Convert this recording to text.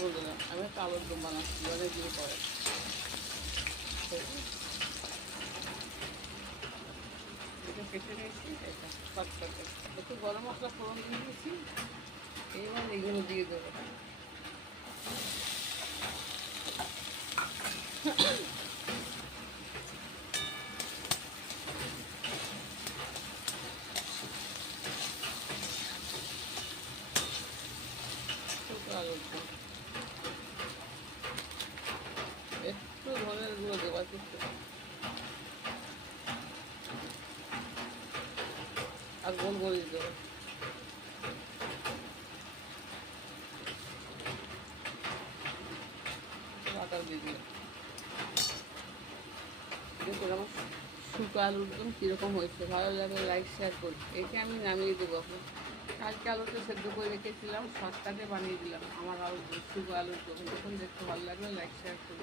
বলবো না, আমি একটা আলুর দম বানাচ্ছি অনেক দিন পরে। এটা কেটে নিয়েছি, এটা শর্টকাটে একটু গরম মশলা ফোড়ন দিয়ে দিয়েছি। এইবার এগুলো দিয়ে দেবো। শুকনো আলুর দম একটু ধনের গুঁড়ো দেওয়া কিছু, আর গোল গোল দেবো। আটা দিয়ে দিলাম। দেখুন আমার শুকনো আলুর দম কীরকম হয়েছে, ভালো লাগলে লাইক শেয়ার করি। একে আমি নামিয়ে দেবো এখন। কালকে আলুটা সেদ্ধ করে রেখেছিলাম, শর্টকাটে বানিয়ে দিলাম আমার আলুর দম, শুকনো আলুর দম। দেখুন দেখতে ভালো লাগলে লাইক শেয়ার করি।